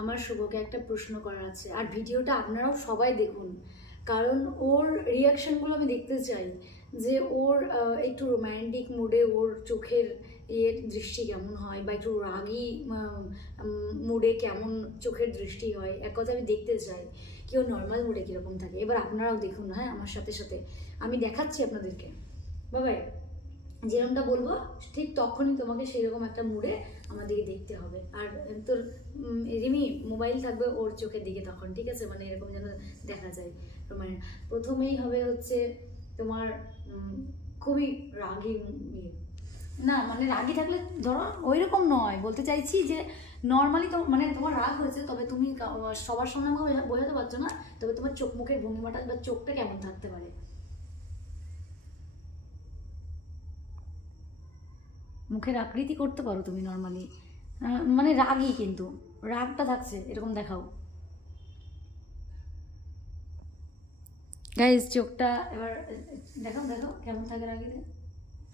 আমার শুভকে একটা প্রশ্ন করার আছে, আর ভিডিওটা আপনারাও সবাই দেখুন, কারণ ওর রিয়াকশনগুলো আমি দেখতে চাই যে ওর একটু রোম্যান্টিক মুডে ওর চোখের দৃষ্টি কেমন হয়, বা একটু রাগী মুডে কেমন চোখের দৃষ্টি হয়। এক কথা আমি দেখতে চাই কি ও নর্মাল মুডে কীরকম থাকে। এবার আপনারাও দেখুন, হ্যাঁ, আমার সাথে সাথে আমি দেখাচ্ছি আপনাদেরকে। বাবাই, যেরকমটা বলবো ঠিক তখনই তোমাকে সেরকম একটা মুডে আমাদেরকে দেখতে হবে। আর তোর রিমি মোবাইল থাকবে ওর চোখের দিকে তখন, ঠিক আছে? মানে এরকম যেন দেখা যায়। মানে প্রথমেই হবে হচ্ছে তোমার খুবই রাগী না, মানে রাগী থাকলে ধরো ওই রকম নয়, বলতে চাইছি যে নর্মালি তো মানে তোমার রাগ হয়েছে, তবে তুমি সবার সামনে আমাকে বোঝাতে পারছো না, তবে তোমার চোখ মুখের ভঙ্গিমাটা বা চোখটা কেমন থাকতে পারে, মুখের আকৃতি করতে পারো তুমি নর্মালি, মানে রাগই কিন্তু রাগটা থাকছে এরকম দেখাও। গাইজ চোখটা এবার দেখাও দেখাও কেমন থাকে রাগিতে।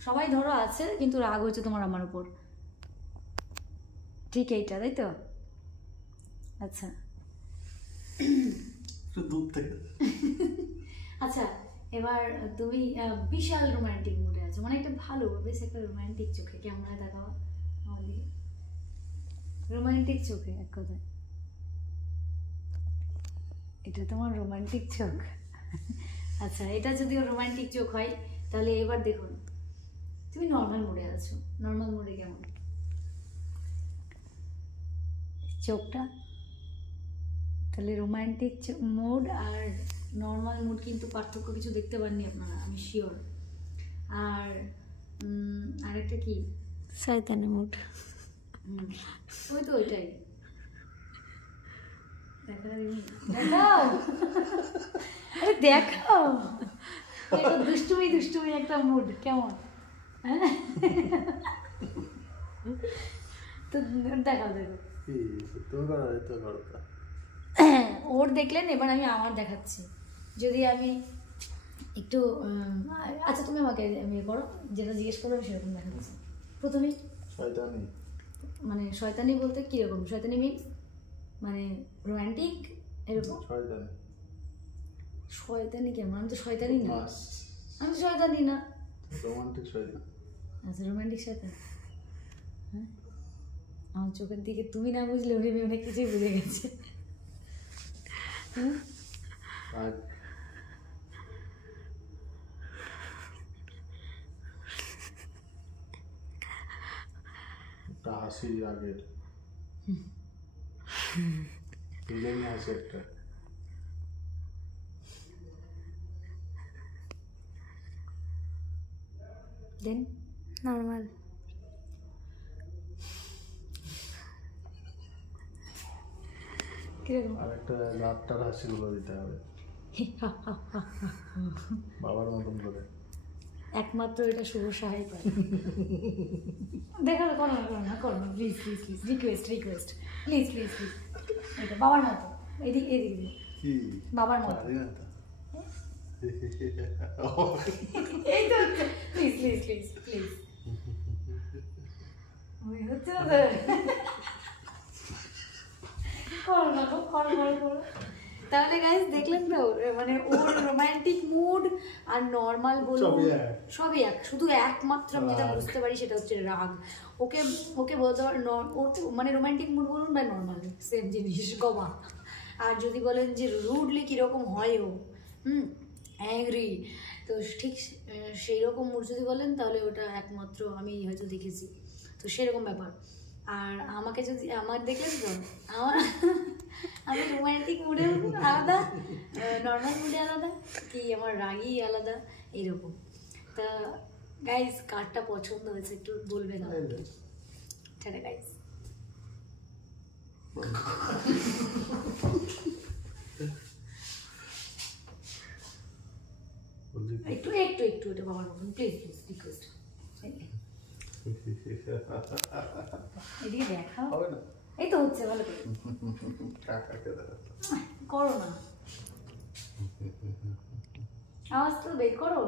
সবাই ধরো আছে কিন্তু রাগ হয়েছে তোমার আমার উপর, ঠিক এইটা, তাই তো? আচ্ছা আচ্ছা, এবার তুমি বিশাল রোমান্টিক মুডে আছো, মানে একটা ভালো বেশ একটা রোমান্টিক চোখে কেমন হয় দেখাও আমাদের, রোমান্টিক চোখে এক কথায় এটা তোমার রোমান্টিক চোখ। আচ্ছা, এটা যদিও রোমান্টিক চোখ হয় তাহলে এবার দেখুন তুমি নর্মাল মুডে আছো, নর্মাল মুডে কেমন চোখটা, তাহলে রোমান্টিক মুড আর নর্মাল মুড কিন্তু পার্থক্য কিছু দেখতে পাননি আপনারা, আমি শিওর। আর আরেকটা কি শয়তানি মুড, ওই তো ওইটাই দেখাও, আরে দেখাও, এটা দুষ্টুমি দুষ্টুমি একটা মুড কেমন, হ্যাঁ তো দেখাও দেখো ওর দেখলেন। এবার আমি আমার দেখাচ্ছি, যদি আমি একটু আচ্ছা তুমি আমাকে করো যেটা জিজ্ঞেস করো আমি সেরকম দেখাচ্ছি। প্রথমে শয়তানি, মানে শয়তানি বলতে কিরকম? শয়তানি মিনস মানে রোম্যান্টিক এরকম? শয়তানি কেমন? আমি তো শয়তানি না, আমি তো শয়তানি না, রোমান্টিক শয়তান। আচ্ছা রোম্যান্টিক শয়তান, হ্যাঁ আমার চোখের দিকে তুমি না বুঝলে উনি অনেক কিছুই বুঝে গেছে। হাসি আগের ফিলিংই আছে একটা, দেন নর্মাল কিরকম? আর একটা লাটটার হাসিগুলো দিতে হবে বাবার মতন করে, একমাত্র এটা শুভ সাহাই পায়। দেখো করো না করো না করো না please please please, request request please please please, এটা বাবার মতো, এদিকে এদিকে বাবার মতো, এই তো হচ্ছে, প্লিজ প্লিজ প্লিজ প্লিজ, হচ্ছে না করো না করো করো করো। তাহলে গাইস দেখলেন তো, মানে ওর রোমান্টিক মুড আর নর্মাল বলুন সবই এক, শুধু একমাত্র আমি যেটা বুঝতে পারি সেটা হচ্ছে রাগ। ওকে ওকে বলতে পার মানে রোমান্টিক মুড বলুন বা নর্মাল সেম জিনিস গবা। আর যদি বলেন যে রুডলি কীরকম হয় ও অ্যাংরি, তো ঠিক সেই রকম মুড যদি বলেন তাহলে ওটা একমাত্র আমি হয়তো দেখেছি, তো সেরকম ব্যাপার। আর আমাকে যদি আমার দেখলেন তো আমি রোমান্টিক মুডে আলাদা, নর্মাল মুডে আলাদা, কি আমার রাগই আলাদা, এইরকম। তা গাইজ কারটা পছন্দ হয়েছে একটু বলবে না? Tata guys. একটু একটু একটু এটা বাবার মতন প্লিজ প্লিজ রিকোয়েস্ট, এদিকে দেখাও, এই তো হচ্ছে ভালো করে করো না, আওয়াজ তো বের করো।